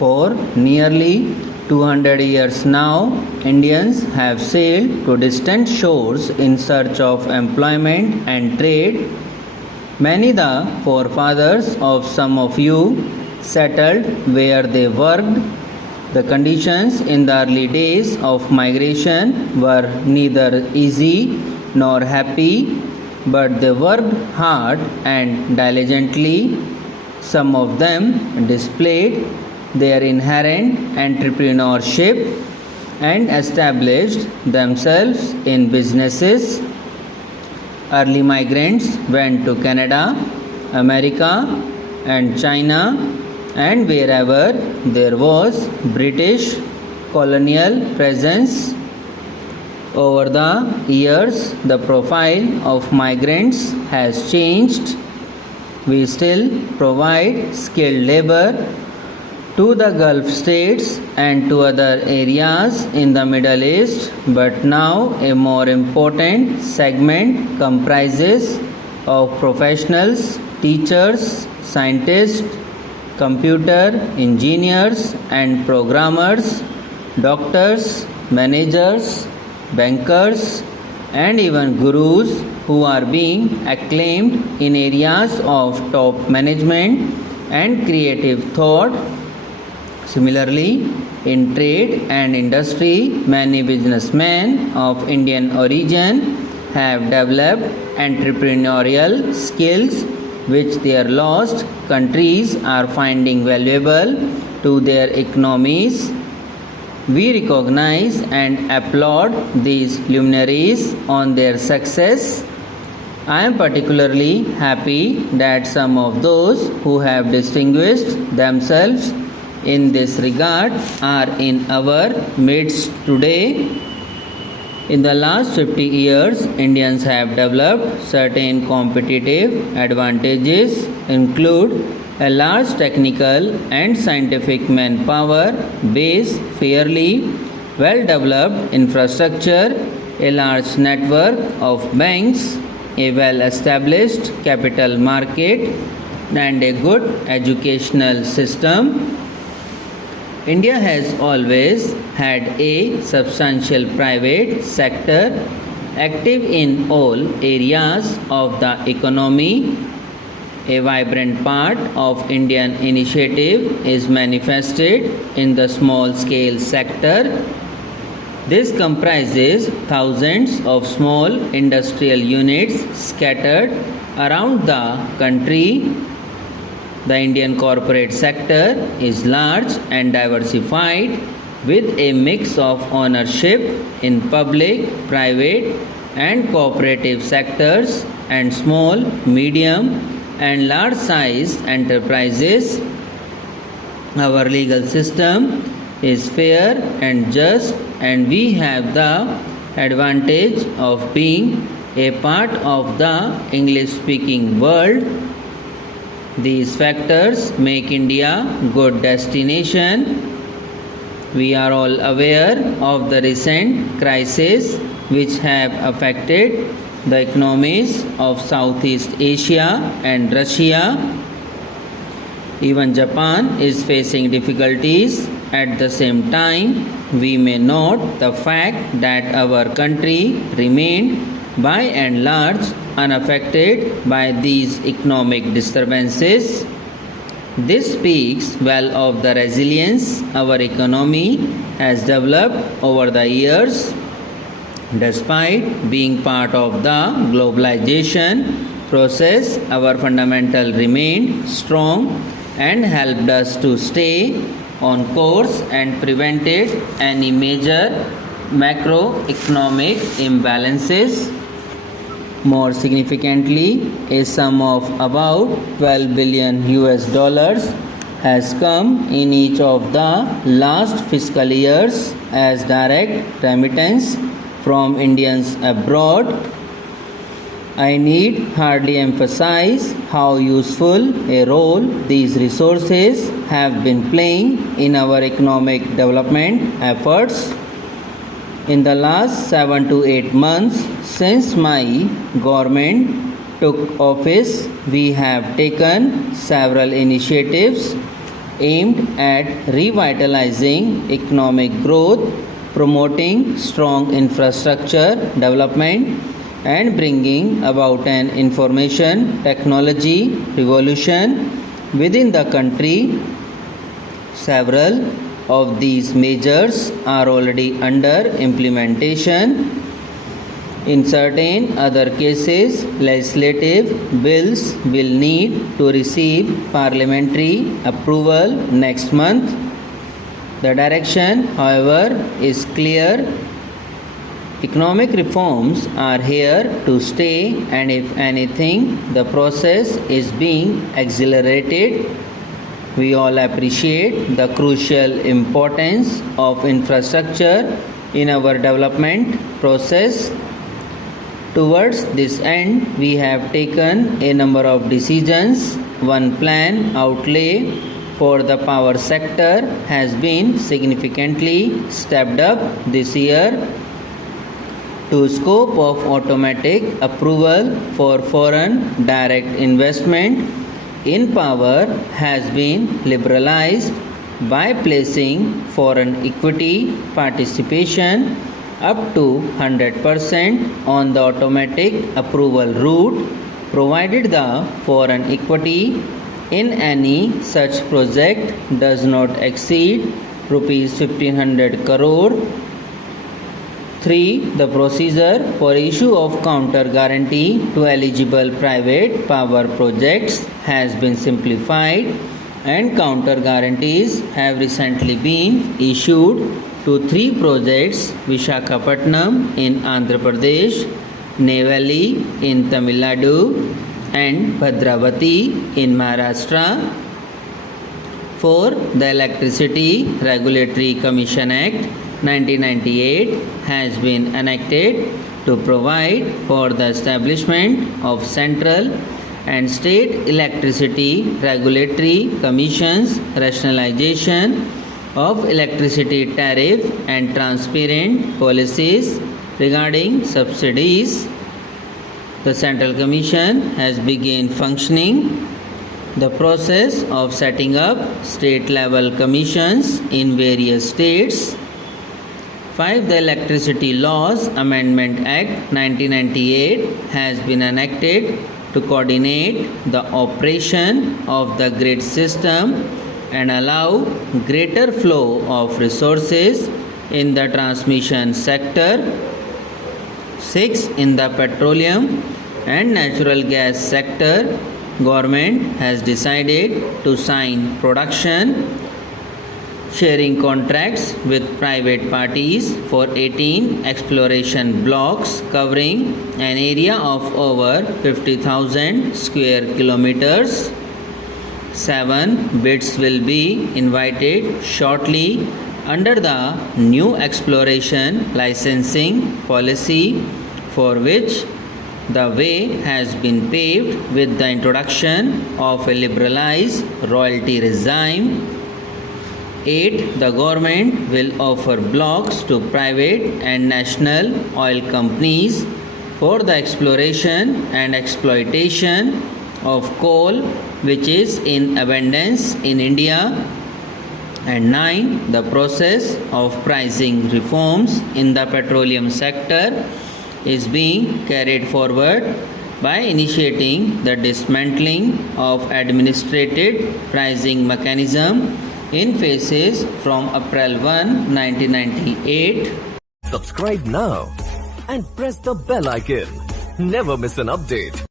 For nearly 200 years now, Indians have sailed to distant shores in search of employment and trade. Many the forefathers of some of you settled where they worked. The conditions in the early days of migration were neither easy nor happy, but they worked hard and diligently. Some of them displayed their inherent entrepreneurship and established themselves in businesses. Early migrants went to Canada, America, and China, and wherever there was British colonial presence. Over the years, the profile of migrants has changed. We still provide skilled labor to the Gulf states and to other areas in the Middle East, but now a more important segment comprises of professionals, teachers, scientists, computer engineers and programmers, doctors, managers, bankers, and even gurus who are being acclaimed in areas of top management and creative thought. Similarly, in trade and industry, many businessmen of Indian origin have developed entrepreneurial skills which their lost countries are finding valuable to their economies. We recognize and applaud these luminaries on their success. I am particularly happy that some of those who have distinguished themselves in this regard are in our midst today. In the last 50 years, Indians have developed certain competitive advantages, include a large technical and scientific manpower base, fairly well-developed infrastructure, a large network of banks, a well-established capital market, and a good educational system. India has always had a substantial private sector active in all areas of the economy. A vibrant part of Indian initiative is manifested in the small scale sector. This comprises thousands of small industrial units scattered around the country. The Indian corporate sector is large and diversified with a mix of ownership in public, private, and cooperative sectors and small, medium, and large sized enterprises. Our legal system is fair and just, and we have the advantage of being a part of the English speaking world. These factors make India a good destination. We are all aware of the recent crises which have affected the economies of Southeast Asia and Russia. Even Japan is facing difficulties. At the same time, we may note the fact that our country remained by and large unaffected by these economic disturbances. This speaks well of the resilience our economy has developed over the years. Despite being part of the globalization process, our fundamental remained strong and helped us to stay on course and prevented any major macroeconomic imbalances. More significantly, a sum of about 12 billion US dollars has come in each of the last fiscal years as direct remittance from Indians abroad. I need hardly emphasize how useful a role these resources have been playing in our economic development efforts. In the last 7 to 8 months since my government took office, we have taken several initiatives aimed at revitalizing economic growth, promoting strong infrastructure development, and bringing about an information technology revolution within the country. Several of these measures are already under implementation. In certain other cases, legislative bills will need to receive parliamentary approval next month. The direction, however, is clear. Economic reforms are here to stay, and if anything, the process is being accelerated. We all appreciate the crucial importance of infrastructure in our development process. Towards this end, we have taken a number of decisions. One plan outlay for the power sector has been significantly stepped up this year. To scope of automatic approval for foreign direct investment in power has been liberalized by placing foreign equity participation up to 100% on the automatic approval route, provided the foreign equity in any such project does not exceed rupees 1500 crore. 3. The procedure for issue of counter guarantee to eligible private power projects has been simplified, and counter guarantees have recently been issued to 3 projects: Visakhapatnam in Andhra Pradesh, Neyveli in Tamil Nadu, and Bhadravati in Maharashtra. 4. The Electricity Regulatory Commission Act 1998 has been enacted to provide for the establishment of central and state electricity regulatory commissions, rationalization of electricity tariff, and transparent policies regarding subsidies. The Central Commission has begun functioning. The process of setting up state-level commissions in various states. 5. The Electricity Laws Amendment Act 1998 has been enacted to coordinate the operation of the grid system and allow greater flow of resources in the transmission sector. 6. In the petroleum and natural gas sector, government has decided to sign production sharing contracts with private parties for 18 exploration blocks covering an area of over 50,000 square kilometers. 7. Bids will be invited shortly under the new exploration licensing policy, for which the way has been paved with the introduction of a liberalized royalty regime. 8. The government will offer blocks to private and national oil companies for the exploration and exploitation of coal, which is in abundance in India. And 9. The process of pricing reforms in the petroleum sector is being carried forward by initiating the dismantling of administrated pricing mechanism in phases from April 1, 1998. Subscribe now and press the bell icon. Never miss an update.